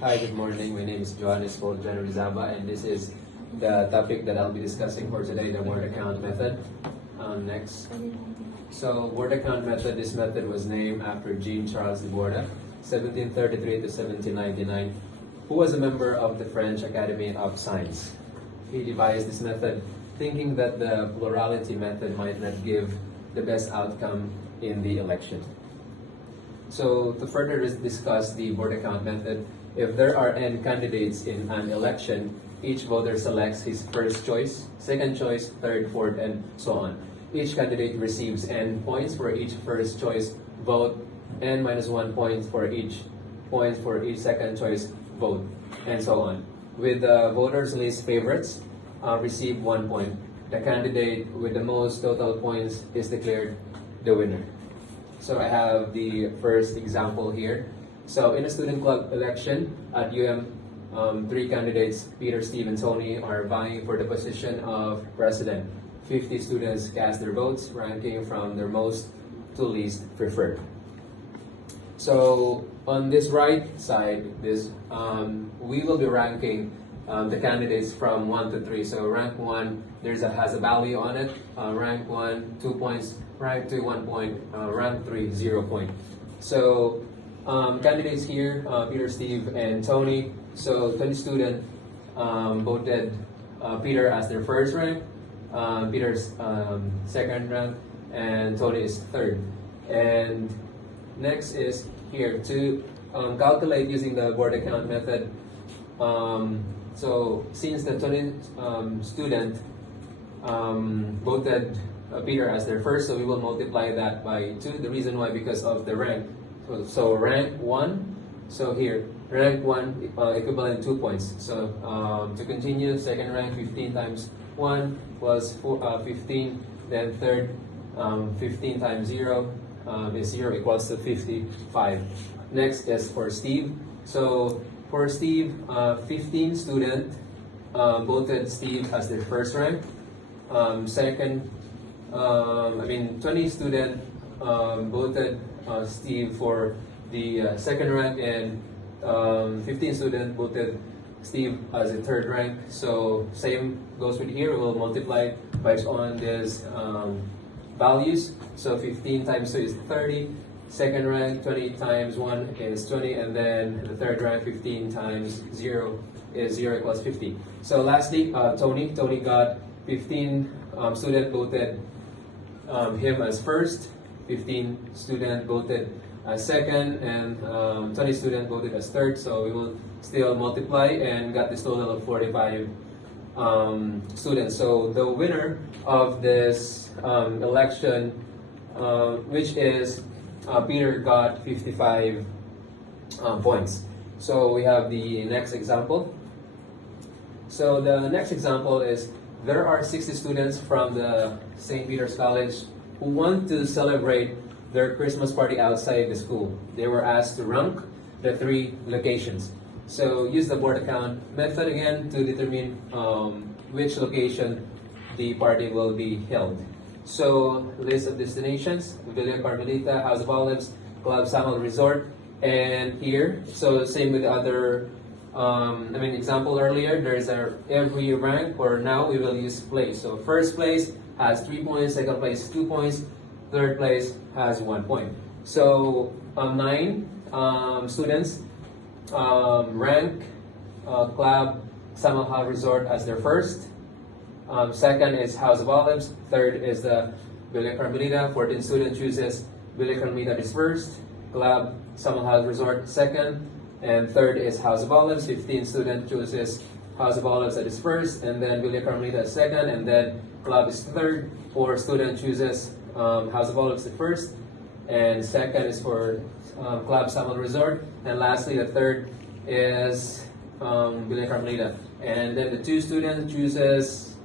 Hi, good morning. My name is Johannes Borda, and this is the topic that I'll be discussing for today, the word account method. Next. So, word account method, this method was named after Jean Charles de Borda, 1733 to 1799, who was a member of the French Academy of Science. He devised this method thinking that the plurality method might not give the best outcome in the election. So, to further discuss the word account method, if there are n candidates in an election, each voter selects his first choice, second choice, third, fourth, and so on. Each candidate receives n points for each first choice vote, n minus 1 point for each second choice vote, and so on. With the voters' least favorites receive 1 point. The candidate with the most total points is declared the winner. So I have the first example here. So in a student club election at UM, 3 candidates, Peter, Steve, and Tony, are vying for the position of president. 50 students cast their votes, ranking from their most to least preferred. So on this right side, we will be ranking the candidates from 1 to 3. So rank 1, has a value on it. Rank 1, 2 points. Rank 2, 1 point. Rank 3, 0 point. So candidates here, Peter, Steve, and Tony. So 20 student voted Peter as their first rank, Peter's second rank, and Tony is third. And next is here to calculate using the word account method. So since the 20 student voted Peter as their first, so we will multiply that by 2. The reason why, because of the rank. So rank 1, so here, rank 1 equivalent 2 points. So to continue, second rank, 15 times 1 was 15, then third, 15 times 0 is 0 equals to 55. Next is for Steve. So for Steve, 15 student voted Steve as their first rank. 20 student voted Steve for the second rank, and 15 student voted Steve as a third rank. So same goes with here. We will multiply based on these values. So 15 times 2 is 30. Second rank, 20 times 1 is 20, and then the third rank, 15 times 0 is 0 equals 50. So lastly, Tony got 15 student voted him as first, 15 student voted as second, and 20 student voted as third. So we will still multiply and got this total of 45 students. So the winner of this election, which is Peter, got 55 points. So we have the next example. So the next example is there are 60 students from the St. Peter's College who want to celebrate their Christmas party outside the school. They were asked to rank the 3 locations. So use the word account method again to determine which location the party will be held. So list of destinations: Villa Carmelita, House of Olives, Club Samal Resort, and here. So same with the other example earlier, there's every rank, or now we will use place. So first place has 3 points, second place 2 points, third place has 1 point. So 9 students rank Club Samal Resort as their first. Second is House of Olives. Third is the Villa Carmelita. 14 student chooses Villa Carmelita is first, Club Samal Resort second, and third is House of Olives. 15 student chooses House of Olives as first, and then Villa Carmelita is second, and then Club is third. 4 student chooses House of Olives at first, and second is for Club Samal Resort, and lastly the third is Villa Carmelita. And then the 2 student chooses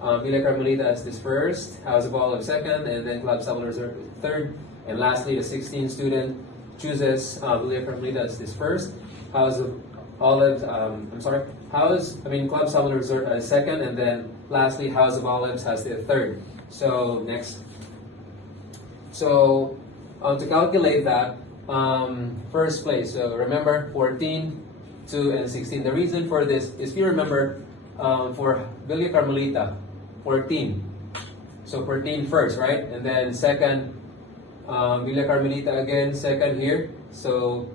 Villa Carmelita as this first, House of Olives second, and then Club Samal Resort third, and lastly the 16 student chooses Villa Carmelita as this first, House of Olives, Club Samal Resort as second, and then lastly House of Olives has the third. So next. So to calculate that, first place, so remember 14 2, and 16. The reason for this is, if you remember, for Villa Carmelita, 14. So 14 first, right? And then second, Villa Carmelita again, second here. So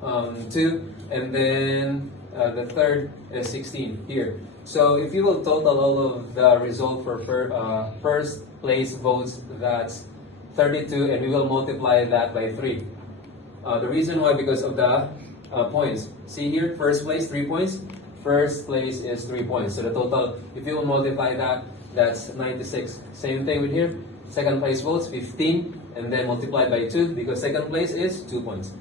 2. And then the third is 16 here. So if you will total all of the result for first place votes, that's 32, and we will multiply that by 3. The reason why, because of the points. See here, first place 3 points. First place is 3 points. So the total, if you will multiply that, that's 96. Same thing with here. Second place votes 15, and then multiply by 2, because second place is 2 points.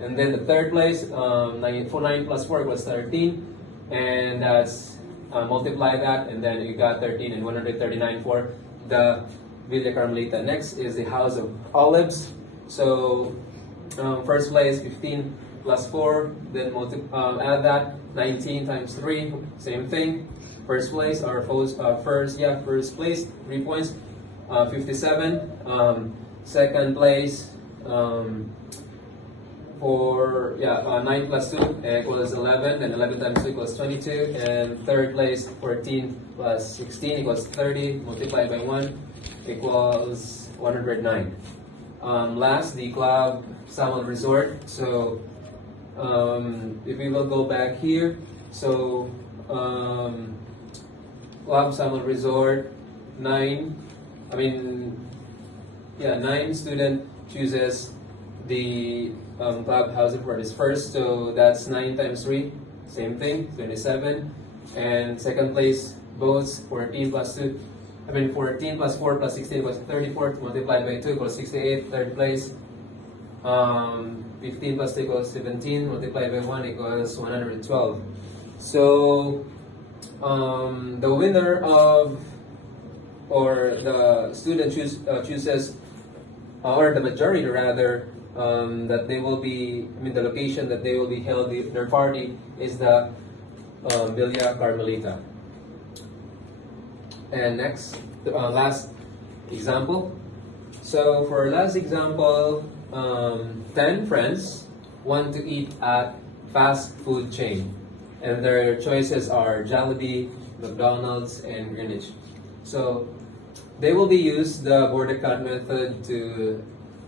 And then the third place, 9 plus 4 equals 13, and that's multiply that, and then you got 13 and 139 for the Villa Carmelita. Next is the House of Olives. So first place 15 plus 4, then add that, 19 times 3, same thing. First place, or first place, 3 points, 57. Second place, 9 plus 2 equals 11, and 11 times 2 equals 22, and third place, 14 plus 16 equals 30, multiplied by 1 equals 109. Last, the Club Salmon Resort. So if we will go back here, so Club Salmon Resort, 9 student chooses the club housing for this first, so that's 9 times 3, same thing, 27. And second place votes 14 plus 4 plus 16 equals 34, multiplied by 2 equals 68. Third place, 15 plus 2 equals 17, multiplied by 1 equals 112. So the winner of, or the student chooses, or the majority rather, that they will be, the location that they will be held their party is the Villa Carmelita. And next, last example. So for last example, 10 friends want to eat at fast food chain, and their choices are Jollibee, McDonald's, and Greenwich. So they will be used the Borda method to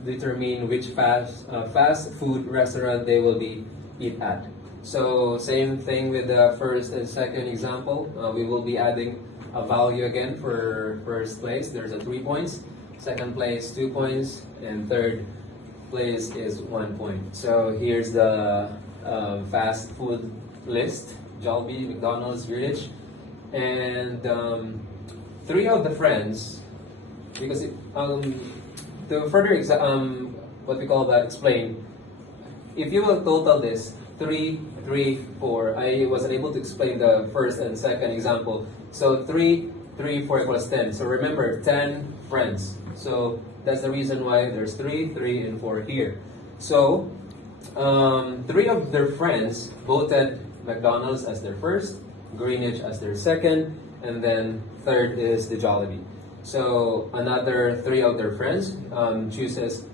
determine which fast food restaurant they will be eat at. So same thing with the first and second example. We will be adding a value again for first place. There's a 3 points. Second place 2 points, and third place is 1 point. So here's the fast food list: Jollibee, McDonald's, Greenwich, and 3 of the friends. Because to further what we call that explain, if you will total this 3, 3, 4, I wasn't able to explain the first and second example. So 3, 3, 4 equals 10. So remember, 10 friends. So that's the reason why there's 3, 3, and 4 here. So 3 of their friends voted McDonald's as their first, Greenwich as their second, and then third is the Jollibee. So another 3 of their friends chooses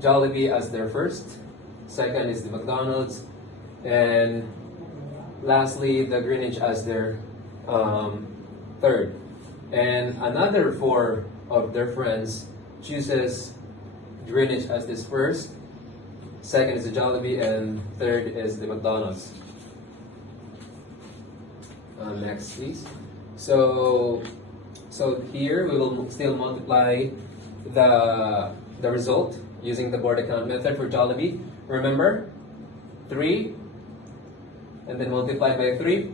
Jollibee as their first, second is the McDonald's, and lastly the Greenwich as their third. And another 4 of their friends chooses Greenwich as this first, second is the Jollibee, and third is the McDonald's. Next, please. So here we will still multiply the result using the Borda count method for Jollibee. Remember, 3, and then multiply by 3,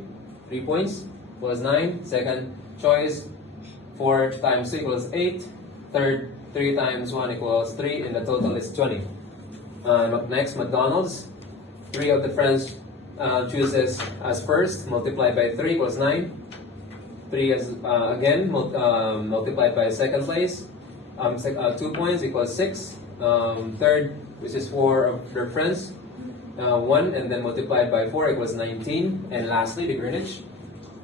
3 points equals 9. Second choice, 4 times 2 equals 8. Third, 3 times 1 equals 3, and the total is 20. Next, McDonald's. 3 of the friends chooses as first, multiplied by 3 equals 9. 3 is again multiplied by second place, 2 points equals 6. Third, which is 4 of their friends, 1, and then multiplied by 4 equals 19. And lastly, the Greenwich,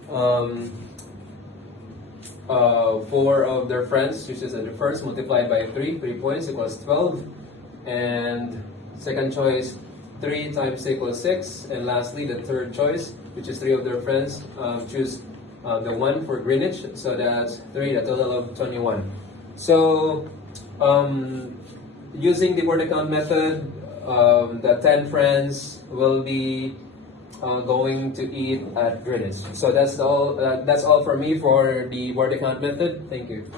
4 of their friends chooses as the first, multiplied by 3, 3 points equals 12. And second choice, 3 times equals 6. And lastly, the third choice, which is 3 of their friends, choose the 1 for Greenwich. So that's 3, a total of 21. So using the word count method, the 10 friends will be going to eat at Greenwich. So that's all for me for the word count method. Thank you.